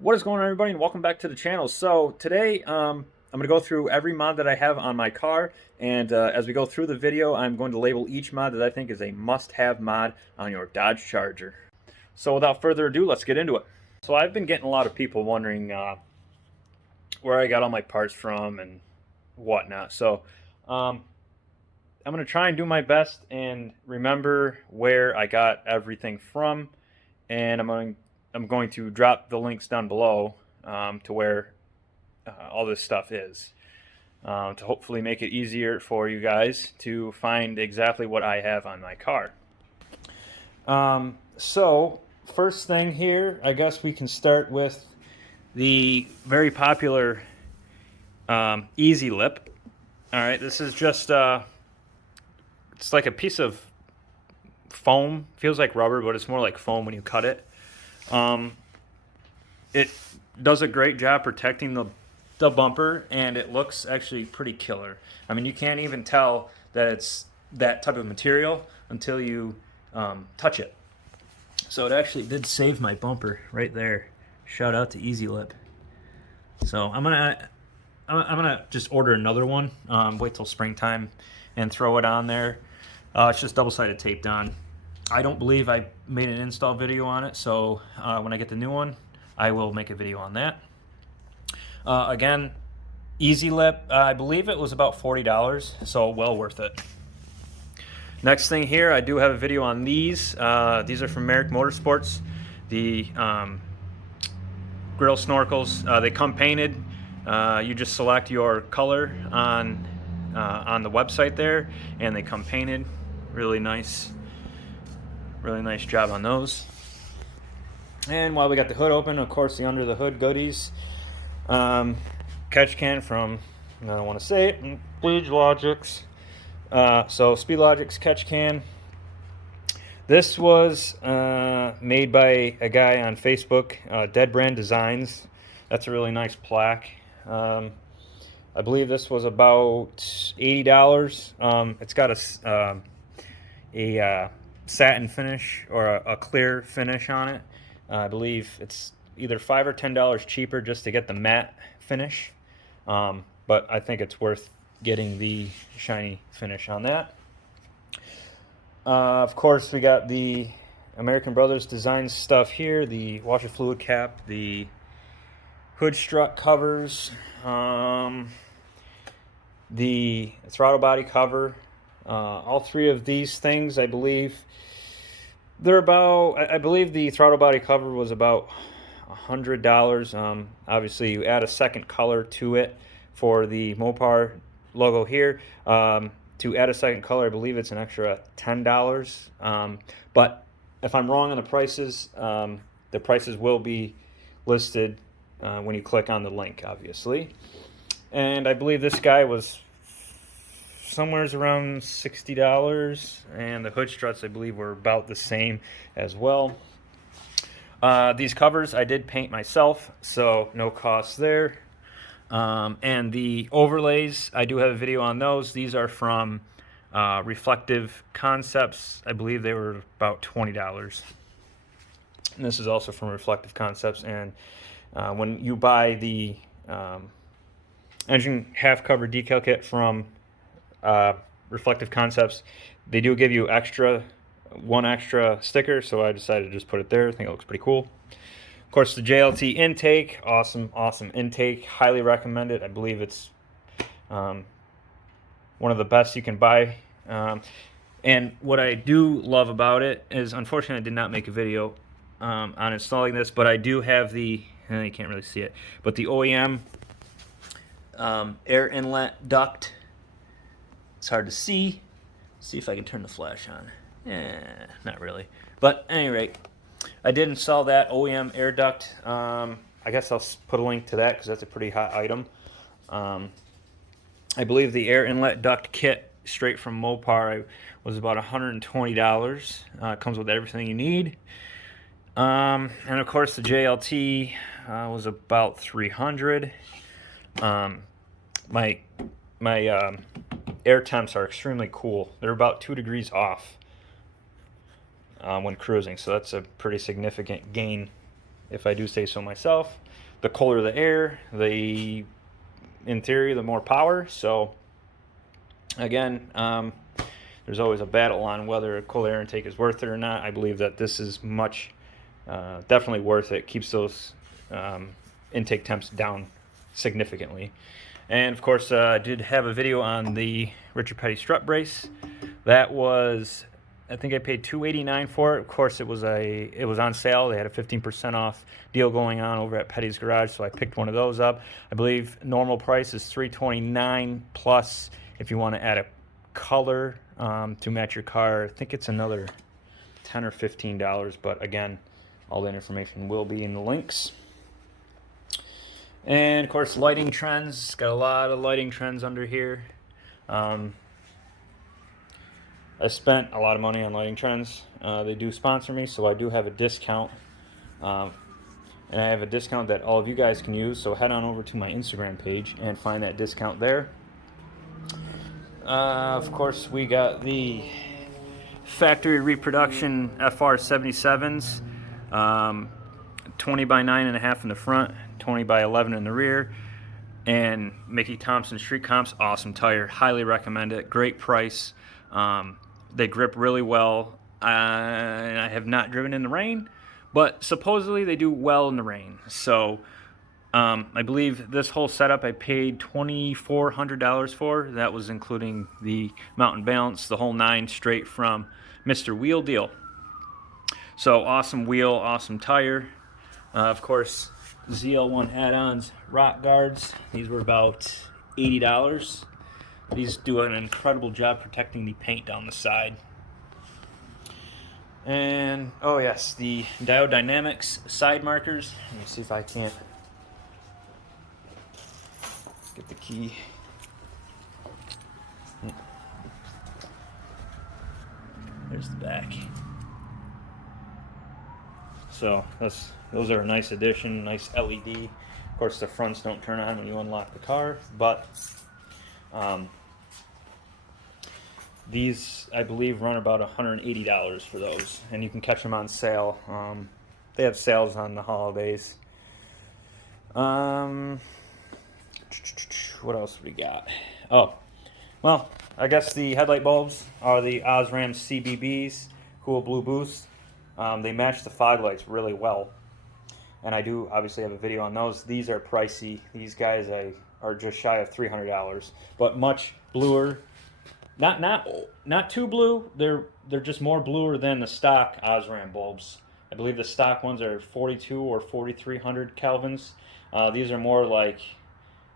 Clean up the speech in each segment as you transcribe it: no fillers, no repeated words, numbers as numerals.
What is going on, everybody, and welcome back to the channel. So today I'm going to go through every mod that I have on my car, and as we go through the video, I'm going to label each mod that I think is a must-have mod on your Dodge Charger. So without further ado, let's get into it. So I've been getting a lot of people wondering where I got all my parts from and whatnot. So I'm going to try and do my best and remember where I got everything from, and I'm going to drop the links down below to where all this stuff is, to hopefully make it easier for you guys to find exactly what I have on my car. So first thing here, I guess we can start with the very popular Easy Lip. All right, this is just it's like a piece of foam. Feels like rubber, but it's more like foam when you cut it. It does a great job protecting the bumper, and it looks actually pretty killer. I mean, you can't even tell that it's that type of material until you touch it. So it actually did save my bumper right there. Shout out to Easy Lip. So I'm gonna just order another one. Wait till springtime and throw it on there. It's just double-sided taped on. I don't believe I made an install video on it, so when I get the new one, I will make a video on that. Again, Easy Lip, I believe it was about $40, so well worth it. Next thing here, I do have a video on these. These are from Merrick Motorsports, the grill snorkels. They come painted. You just select your color on the website there, and they come painted. Really nice job on those. And while we got the hood open, of course, the under the hood goodies. Catch can from, I don't want to say it, Speedlogix. So Speedlogix catch can. This was made by a guy on Facebook, Deadbrand Designs. That's a really nice plaque. I believe this was about $80. It's got a satin finish or a clear finish on it. I believe it's either $5 or $10 cheaper just to get the matte finish, but I think it's worth getting the shiny finish on that. Of course, we got the American Brothers Designs stuff here, the washer fluid cap, the hood strut covers, the throttle body cover. All three of these things, I believe, they're about, I believe the throttle body cover was about $100. Obviously, you add a second color to it for the Mopar logo here. To add a second color, I believe it's an extra $10. But if I'm wrong on the prices will be listed when you click on the link, obviously. And I believe this guy was somewhere around $60, and the hood struts I believe were about the same as well. These covers I did paint myself, so no cost there. And the overlays, I do have a video on those. These are from Reflective Concepts. I believe they were about $20. And this is also from Reflective Concepts. And when you buy the engine half cover decal kit from Reflective Concepts, they do give you one extra sticker, so I decided to just put it there. I think it looks pretty cool. Of course, the JLT intake, awesome intake, highly recommend it. I believe it's one of the best you can buy. And what I do love about it is, unfortunately, I did not make a video on installing this, but I do have the, you can't really see it, but the OEM air inlet duct. It's hard to see. See if I can turn the flash on. Not really. But at any rate, I did install that OEM air duct. I guess I'll put a link to that because that's a pretty hot item. I believe the air inlet duct kit straight from Mopar was about $120. It comes with everything you need. And of course the JLT was about $300. My air temps are extremely cool. They're about 2 degrees off when cruising, so that's a pretty significant gain if I do say so myself. the colder the air, the in theory the more power. So again, there's always a battle on whether a cold air intake is worth it or not. I believe that this is much definitely worth it. Keeps those intake temps down significantly. And of course, I did have a video on the Richard Petty strut brace. That was, I think I paid $289 for it. Of course, it was on sale. They had a 15% off deal going on over at Petty's Garage, so I picked one of those up. I believe normal price is $329 plus if you want to add a color to match your car. I think it's another $10 or $15, but again, all that information will be in the links. And of course, Lightingtrendz, got a lot of Lightingtrendz under here. I spent a lot of money on Lightingtrendz. They do sponsor me, so I do have a discount. And I have a discount that all of you guys can use, so head on over to my Instagram page and find that discount there. Of course, we got the factory reproduction FR77s, 20 by 9.5 in the front, 20 by 11 in the rear, and Mickey Thompson Street Comps. Awesome tire, highly recommend it. Great price. They grip really well. I have not driven in the rain, but supposedly they do well in the rain. So I believe this whole setup I paid $2,400 for. That was including the mount and balance, the whole 9, straight from Mr. Wheel Deal. So awesome wheel, awesome tire. Of course, ZL1 add-ons, rock guards. These were about $80. These do an incredible job protecting the paint down the side. And, oh yes, the Diode Dynamics side markers. Let me see if I can't get the key. There's the back. So those are a nice addition, nice LED. Of course, the fronts don't turn on when you unlock the car, but these, I believe, run about $180 for those, and you can catch them on sale. They have sales on the holidays. What else we got? Oh, well, I guess the headlight bulbs are the Osram CBBs, Cool Blue Boost. They match the fog lights really well, and I do obviously have a video on those. These are pricey. These guys are just shy of $300, but much bluer. Not too blue. They're just more bluer than the stock Osram bulbs. I believe the stock ones are 42 or 4300 kelvins. These are more like,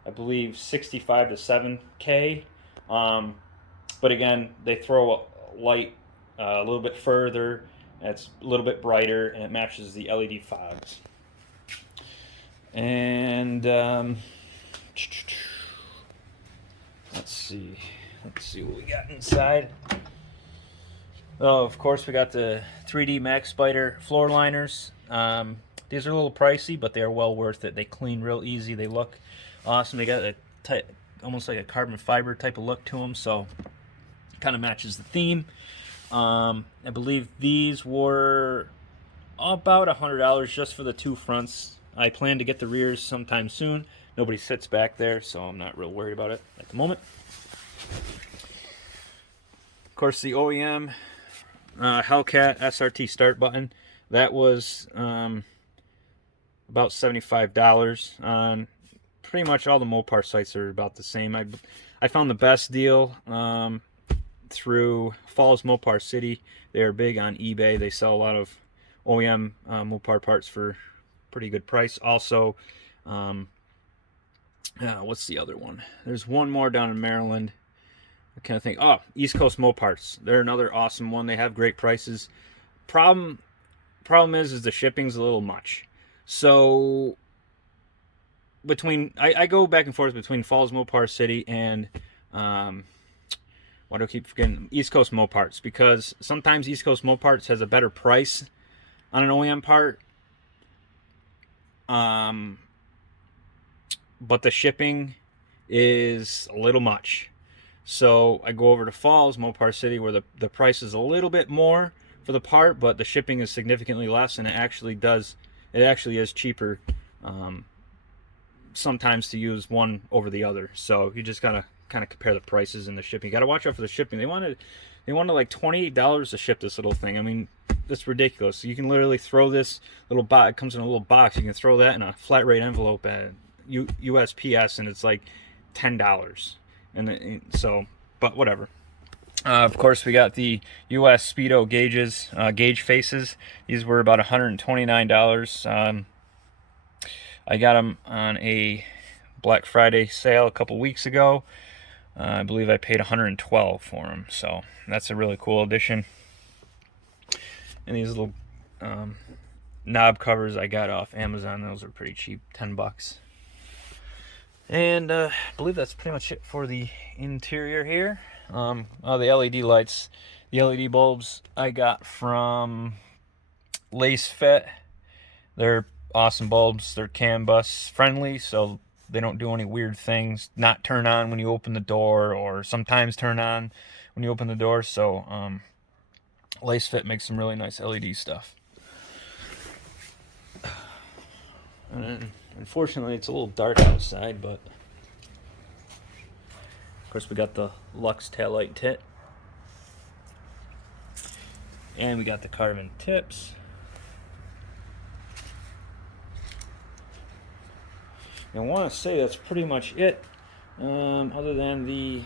I believe, 65 to 7K. But again, they throw light a little bit further. It's a little bit brighter, and it matches the LED fogs. And let's see what we got inside. Oh, of course, we got the 3D Max Spider floor liners. These are a little pricey, but they are well worth it. They clean real easy. They look awesome. They got a almost like a carbon fiber type of look to them, so it kind of matches the theme. I believe these were about $100 just for the two fronts. I plan to get the rears sometime soon. Nobody sits back there, so I'm not real worried about it at the moment. Of course, the OEM Hellcat SRT start button, that was about $75 on pretty much all the Mopar sites are about the same. I found the best deal through Falls Mopar City. They are big on eBay. They sell a lot of OEM Mopar parts for pretty good price. Also, what's the other one? There's one more down in Maryland. I kind of think, oh, East Coast Moparts. They're another awesome one. They have great prices. Problem is the shipping's a little much. So I go back and forth between Falls Mopar City and why do I keep forgetting? East Coast Moparts, because sometimes East Coast Moparts has a better price on an OEM part, but the shipping is a little much. So I go over to Falls Mopar City, where the price is a little bit more for the part, but the shipping is significantly less, and it actually is cheaper sometimes to use one over the other. So you just gotta kind of compare the prices and the shipping. You gotta watch out for the shipping. They wanted like $28 to ship this little thing. I mean, that's ridiculous. So you can literally throw this little box. It comes in a little box. You can throw that in a flat rate envelope at USPS, and it's like $10. And so, but whatever. Of course, we got the US Speedo gauges, gauge faces. These were about $129. I got them on a Black Friday sale a couple weeks ago. I believe I paid $112 for them, so that's a really cool addition. And these little knob covers I got off Amazon. Those are pretty cheap, 10 bucks. And I believe that's pretty much it for the interior here. The LED lights, the LED bulbs I got from Lasfit. They're awesome bulbs. They're CAN bus friendly, so they don't do any weird things. Not turn on when you open the door, or sometimes turn on when you open the door. So Lasfit makes some really nice LED stuff. And unfortunately, it's a little dark outside, but of course we got the Luxe Taillight tint, and we got the Carven tips. I want to say that's pretty much it, other than the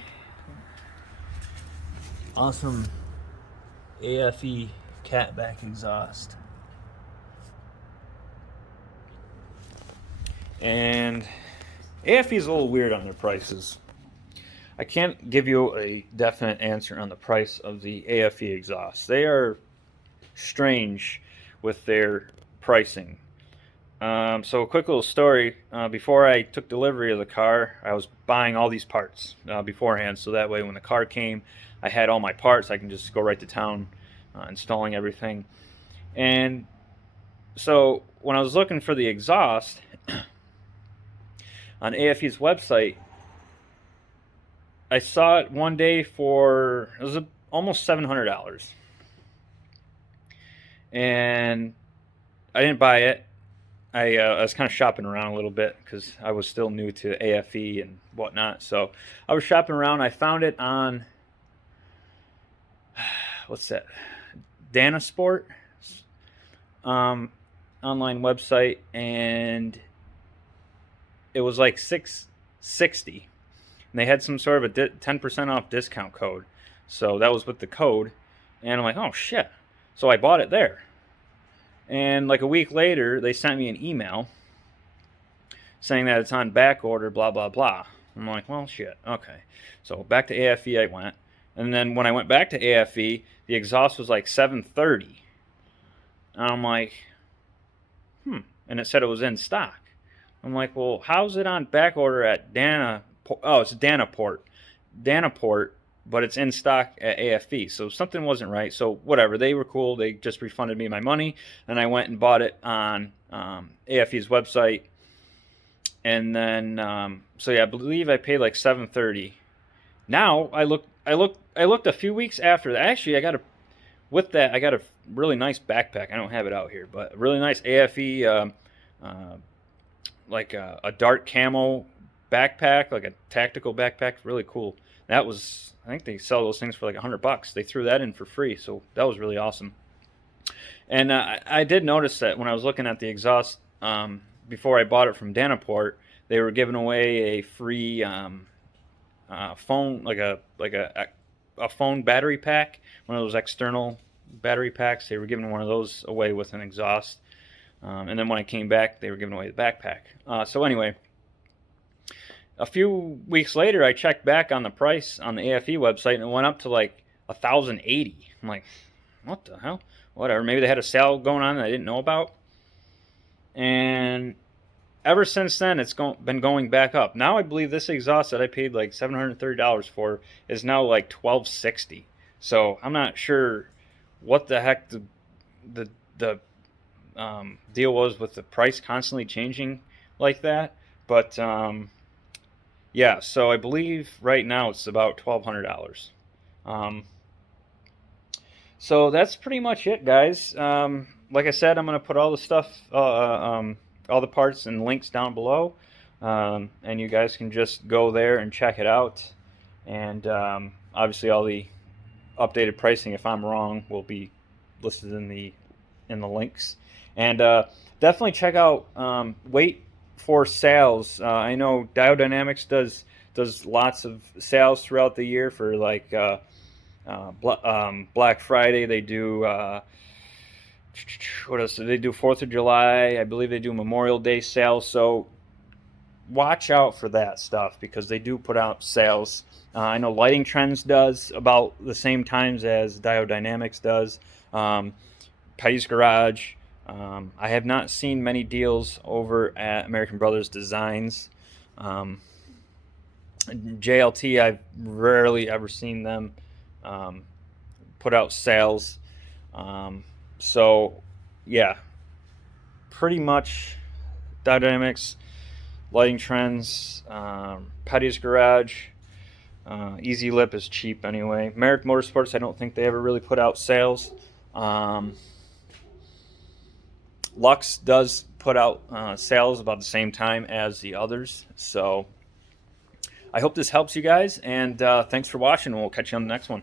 awesome AFE catback exhaust. And AFE is a little weird on their prices. I can't give you a definite answer on the price of the AFE exhaust. They are strange with their pricing. So a quick little story. Before I took delivery of the car, I was buying all these parts beforehand, so that way when the car came, I had all my parts. I can just go right to town installing everything. And so when I was looking for the exhaust on AFE's website, I saw it one day for, it was almost $700. And I didn't buy it. I was kind of shopping around a little bit because I was still new to AFE and whatnot. So I was shopping around. I found it on, what's that? Danasport online website, and it was like $660. And they had some sort of a 10% off discount code. So that was with the code. And I'm like, oh shit. So I bought it there. And like a week later, they sent me an email saying that it's on back order, blah, blah, blah. I'm like, well, shit. Okay. So back to AFE I went. And then when I went back to AFE, the exhaust was like $730. And I'm like, And it said it was in stock. I'm like, well, how's it on back order at it's Danaport, but it's in stock at AFE. So something wasn't right. So whatever, they were cool. They just refunded me my money, and I went and bought it on AFE's website. And then, so yeah, I believe I paid like $730. Now I looked a few weeks after that. Actually, I got a really nice backpack. I don't have it out here, but a really nice AFE, like a dark camo backpack, like a tactical backpack. Really cool. That was, I think they sell those things for like $100. They threw that in for free, so that was really awesome. And I did notice that when I was looking at the exhaust before I bought it from Danaport, they were giving away a free phone, like a phone battery pack, one of those external battery packs. They were giving one of those away with an exhaust. And then when I came back, they were giving away the backpack. So anyway, a few weeks later, I checked back on the price on the AFE website, and it went up to like $1,080. I'm like, what the hell? Whatever. Maybe they had a sale going on that I didn't know about. And ever since then, it's been going back up. Now I believe this exhaust that I paid like $730 for is now like $1,260. So I'm not sure what the heck the deal was with the price constantly changing like that. But yeah, so I believe right now it's about $1,200. So that's pretty much it, guys. Like I said, I'm going to put all the stuff, all the parts and links down below. and you guys can just go there and check it out. And obviously all the updated pricing, if I'm wrong, will be listed in the links. And definitely check out, wait for sales. I know Diode Dynamics does lots of sales throughout the year for like Black Friday. They do what else? They do 4th of July. I believe they do Memorial Day sales. So watch out for that stuff because they do put out sales. I know Lightingtrendz does about the same times as Diode Dynamics does. Petty's Garage. I have not seen many deals over at American Brothers Designs. JLT, I've rarely ever seen them put out sales. So, yeah, pretty much Diode Dynamics, Lightingtrendz, Petty's Garage. Easy Lip is cheap anyway. Merrick Motorsports, I don't think they ever really put out sales. Luxe does put out sales about the same time as the others. So I hope this helps you guys, and thanks for watching, and we'll catch you on the next one.